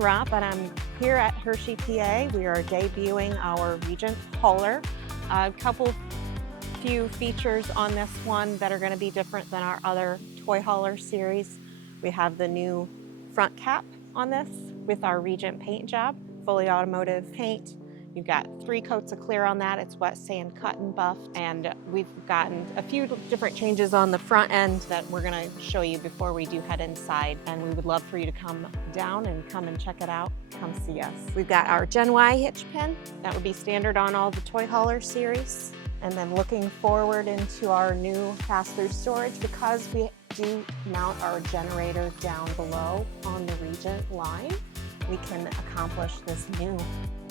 Ropp, and I'm here at Hershey, PA. We are debuting our Regent Hauler. A few features on this one that are going to be different than our other toy hauler series. We have the new front cap on this with our Regent paint job, fully automotive paint. You've got 3 coats of clear on that. It's wet sand, cut and buffed. And we've gotten a few different changes on the front end that we're gonna show you before we do head inside. And we would love for you to come down and come and check it out. Come see us. We've got our Gen Y hitch pin. That would be standard on all the toy hauler series. And then looking forward into our new pass-through storage, because we do mount our generator down below on the Regent line, we can accomplish this new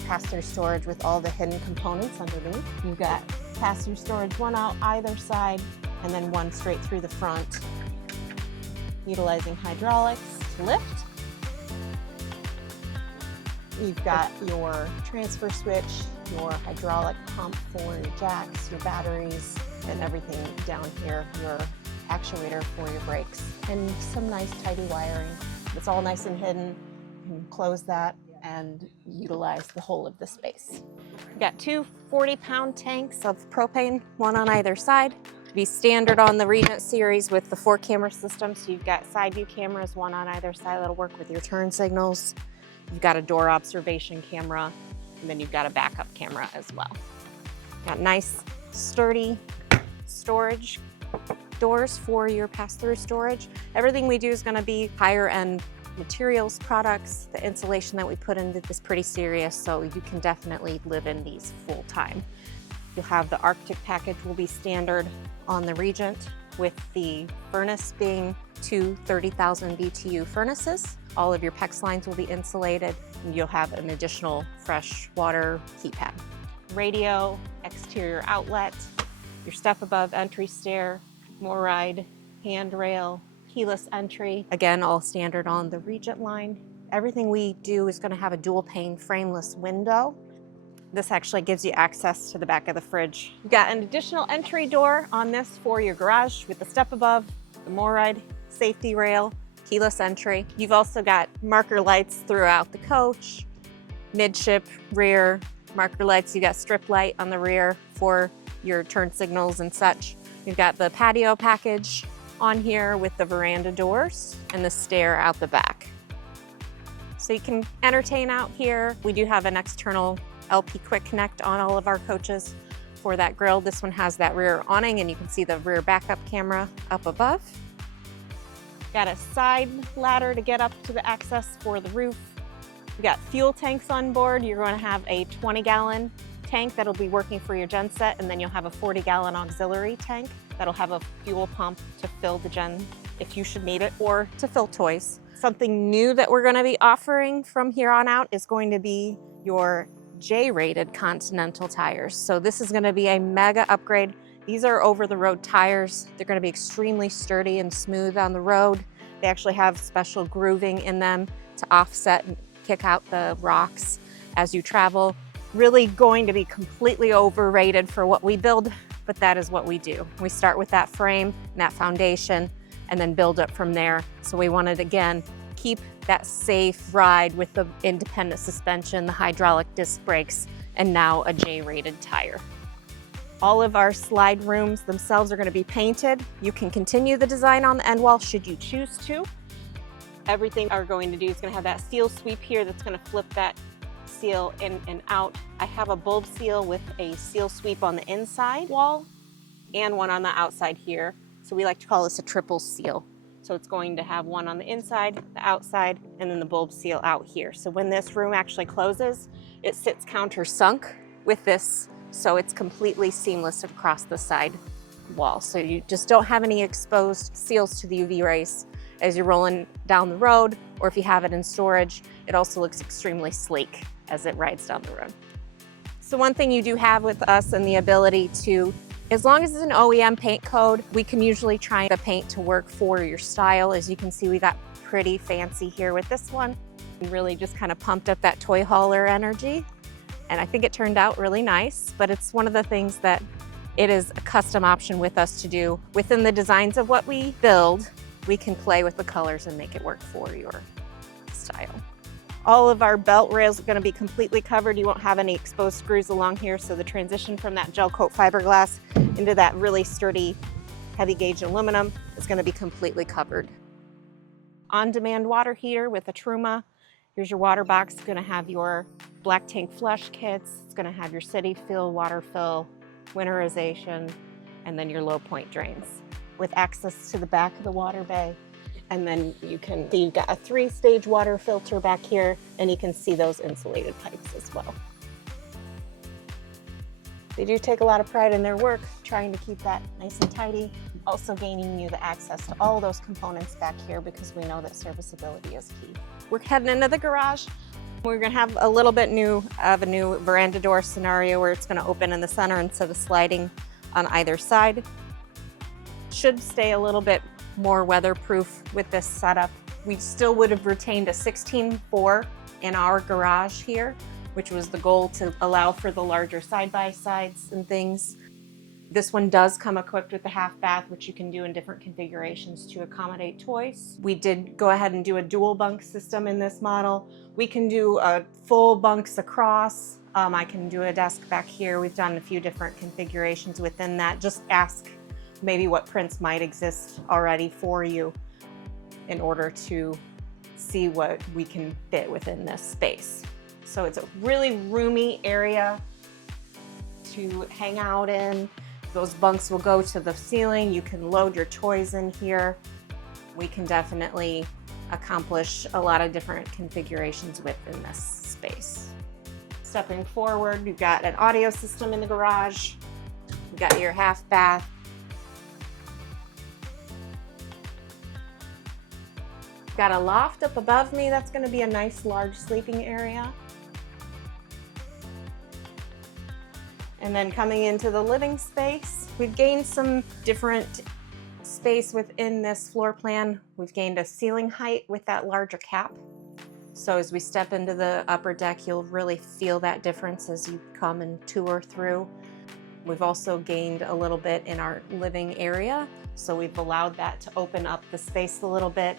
pass-through storage with all the hidden components underneath. You've got pass-through storage, one out either side, and then one straight through the front, utilizing hydraulics to lift. You've got your transfer switch, your hydraulic pump for your jacks, your batteries, and everything down here, your actuator for your brakes, and some nice tidy wiring. It's all nice and hidden. You can close that and utilize the whole of the space. We've got 2 40-pound tanks of propane, one on either side. Be standard on the Regent series with the 4-camera system. So you've got side view cameras, one on either side that'll work with your turn signals. You've got a door observation camera, and then you've got a backup camera as well. Got nice, sturdy storage doors for your pass-through storage. Everything we do is gonna be higher end materials, products. The insulation that we put into this is pretty serious, so you can definitely live in these full time. You'll have the Arctic package will be standard on the Regent, with the furnace being 2 30,000 BTU furnaces. All of your PEX lines will be insulated, and you'll have an additional fresh water heat pad. Radio, exterior outlet, your step above entry stair, MORryde handrail, keyless entry. Again, all standard on the Regent line. Everything we do is going to have a dual pane frameless window. This actually gives you access to the back of the fridge. You've got an additional entry door on this for your garage with the step above, the MORryde safety rail, keyless entry. You've also got marker lights throughout the coach, midship, rear, marker lights. You got strip light on the rear for your turn signals and such. You've got the patio package on here with the veranda doors and the stair out the back. So you can entertain out here. We do have an external LP Quick Connect on all of our coaches for that grill. This one has that rear awning, and you can see the rear backup camera up above. Got a side ladder to get up to the access for the roof. We got fuel tanks on board. You're going to have a 20-gallon tank that'll be working for your gen set, and then you'll have a 40-gallon auxiliary tank that'll have a fuel pump to fill the gen if you should need it, or to fill toys. Something new that we're going to be offering from here on out is going to be your J-rated Continental tires. So this is going to be a mega upgrade. These are over-the-road tires. They're going to be extremely sturdy and smooth on the road. They actually have special grooving in them to offset and kick out the rocks as you travel. Really going to be completely overrated for what we build, but that is what we do. We start with that frame and that foundation and then build up from there. So we wanted, again, keep that safe ride with the independent suspension, the hydraulic disc brakes, and now a J-rated tire. All of our slide rooms themselves are going to be painted. You can continue the design on the end wall should you choose to. Everything we're going to do is going to have that seal sweep here that's going to flip that seal in and out. I have a bulb seal with a seal sweep on the inside wall and one on the outside here. So we like to call this a triple seal. So it's going to have one on the inside, the outside, and then the bulb seal out here. So when this room actually closes, it sits countersunk with this, so it's completely seamless across the side wall. So you just don't have any exposed seals to the UV rays as you're rolling down the road, or if you have it in storage, it also looks extremely sleek as it rides down the road. So one thing you do have with us and the ability to, as long as it's an OEM paint code, we can usually try the paint to work for your style. As you can see, we got pretty fancy here with this one. We really just kind of pumped up that toy hauler energy. And I think it turned out really nice, but it's one of the things that it is a custom option with us to do. Within the designs of what we build, we can play with the colors and make it work for your style. All of our belt rails are going to be completely covered. You won't have any exposed screws along here, so the transition from that gel coat fiberglass into that really sturdy heavy gauge aluminum is going to be completely covered. On-demand water heater with a Truma. Here's your water box. It's going to have your black tank flush kits. It's going to have your city fill, water fill, winterization, and then your low point drains with access to the back of the water bay. And then you can see you've got a 3-stage water filter back here, and you can see those insulated pipes as well. They do take a lot of pride in their work, trying to keep that nice and tidy, also gaining you the access to all those components back here because we know that serviceability is key. We're heading into the garage. We're gonna have a little bit of a new veranda door scenario where it's gonna open in the center instead of sliding on either side. Should stay a little bit more weatherproof with this setup. We still would have retained a 16.4 in our garage here, which was the goal to allow for the larger side-by-sides and things. This one does come equipped with the half bath, which you can do in different configurations to accommodate toys. We did go ahead and do a dual bunk system in this model. We can do full bunks across. I can do a desk back here. We've done a few different configurations within that. Just ask maybe what prints might exist already for you in order to see what we can fit within this space. So it's a really roomy area to hang out in. Those bunks will go to the ceiling. You can load your toys in here. We can definitely accomplish a lot of different configurations within this space. Stepping forward, you've got an audio system in the garage. You've got your half bath. Got a loft up above me. That's going to be a nice large sleeping area. And then coming into the living space, we've gained some different space within this floor plan. We've gained a ceiling height with that larger cap. So as we step into the upper deck, you'll really feel that difference as you come and tour through. We've also gained a little bit in our living area. So we've allowed that to open up the space a little bit.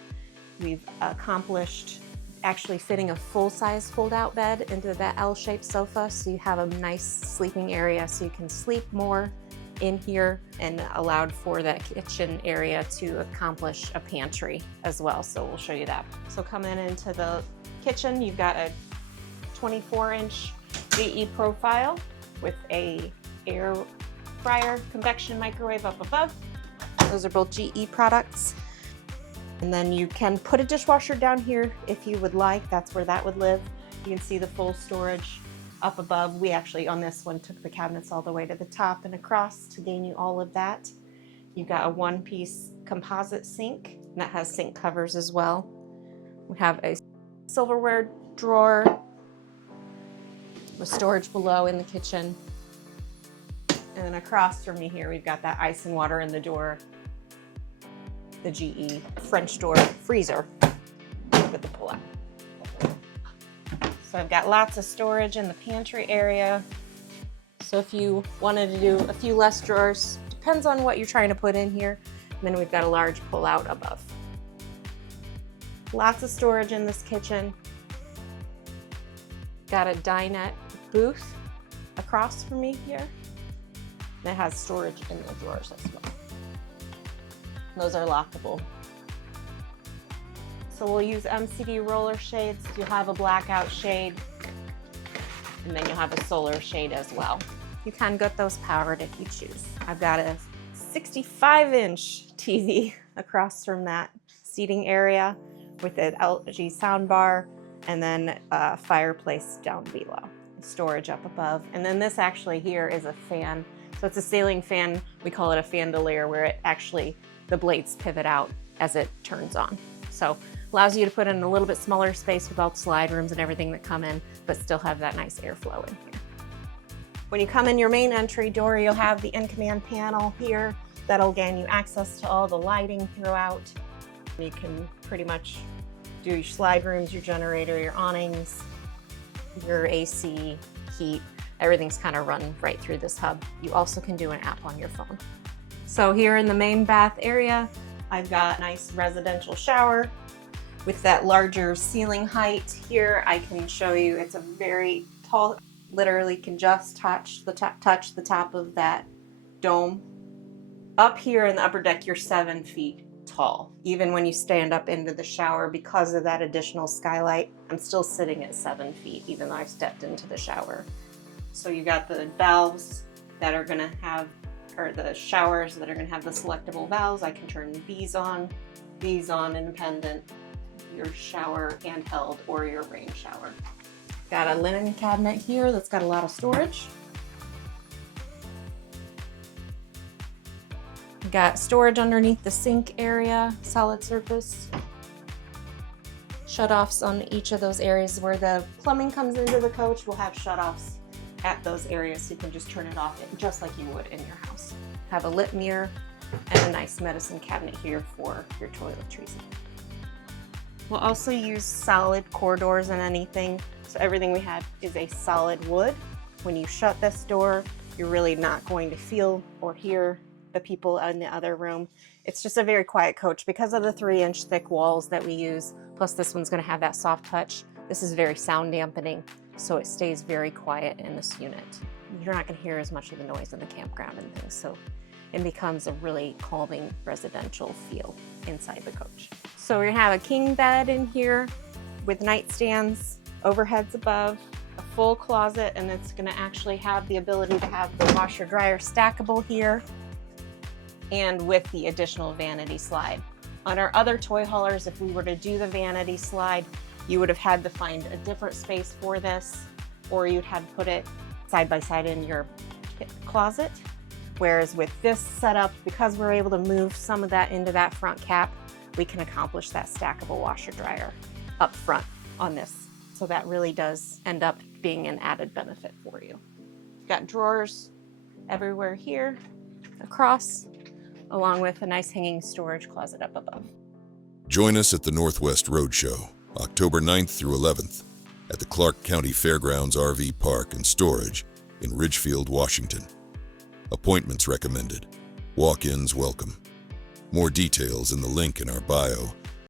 We've accomplished actually fitting a full-size fold-out bed into that L-shaped sofa, so you have a nice sleeping area so you can sleep more in here, and allowed for that kitchen area to accomplish a pantry as well, so we'll show you that. So coming into the kitchen, you've got a 24-inch GE profile with a air fryer convection microwave up above. Those are both GE products. And then you can put a dishwasher down here if you would like. That's where that would live. You can see the full storage up above. We actually, on this one, took the cabinets all the way to the top and across to gain you all of that. You've got a one-piece composite sink that has sink covers as well. We have a silverware drawer with storage below in the kitchen. And then across from me here, we've got that ice and water in the door, the GE French door freezer with the pull-out. So I've got lots of storage in the pantry area. So if you wanted to do a few less drawers, depends on what you're trying to put in here. And then we've got a large pull-out above. Lots of storage in this kitchen. Got a dinette booth across from me here that has storage in the drawers as well. Those are lockable. So we'll use MCD roller shades. You'll have a blackout shade, and then you'll have a solar shade as well. You can get those powered if you choose. I've got a 65-inch TV across from that seating area with an LG soundbar, and then a fireplace down below. Storage up above. And then this actually here is a fan. So it's a ceiling fan. We call it a fandelier, where it actually, the blades pivot out as it turns on. So allows you to put in a little bit smaller space with all the slide rooms and everything that come in, but still have that nice airflow in here. When you come in your main entry door, you'll have the in-command panel here that'll gain you access to all the lighting throughout. You can pretty much do your slide rooms, your generator, your awnings, your AC, heat, everything's kind of run right through this hub. You also can do an app on your phone. So here in the main bath area, I've got a nice residential shower. With that larger ceiling height here, I can show you it's a very tall, literally can just touch the top of that dome. Up here in the upper deck, you're 7 feet tall. Even when you stand up into the shower, because of that additional skylight, I'm still sitting at 7 feet, even though I've stepped into the shower. So you got the valves that are gonna have, or the showers that are gonna have the selectable valves. I can turn these on independent, your shower handheld or your rain shower. Got a linen cabinet here that's got a lot of storage. Got storage underneath the sink area, solid surface. Shutoffs on each of those areas where the plumbing comes into the coach. We'll have shutoffs at those areas so you can just turn it off just like you would in your house. Have a lit mirror and a nice medicine cabinet here for your toiletries. We'll also use solid corridors and anything. So everything we have is a solid wood. When you shut this door, you're really not going to feel or hear the people in the other room. It's just a very quiet coach because of the 3-inch thick walls that we use. Plus this one's gonna have that soft touch. This is very sound dampening, so it stays very quiet in this unit. You're not gonna hear as much of the noise in the campground and things, so it becomes a really calming residential feel inside the coach. So we're gonna have a king bed in here with nightstands, overheads above, a full closet, and it's gonna actually have the ability to have the washer dryer stackable here, and with the additional vanity slide. On our other toy haulers, if we were to do the vanity slide, you would have had to find a different space for this, or you'd have to put it side by side in your closet. Whereas with this setup, because we're able to move some of that into that front cap, we can accomplish that stackable washer dryer up front on this. So that really does end up being an added benefit for you. Got drawers everywhere here, across, along with a nice hanging storage closet up above. Join us at the Northwest Roadshow, October 9th through 11th, at the Clark County Fairgrounds RV Park and Storage in Ridgefield, Washington. Appointments recommended. Walk-ins welcome. More details in the link in our bio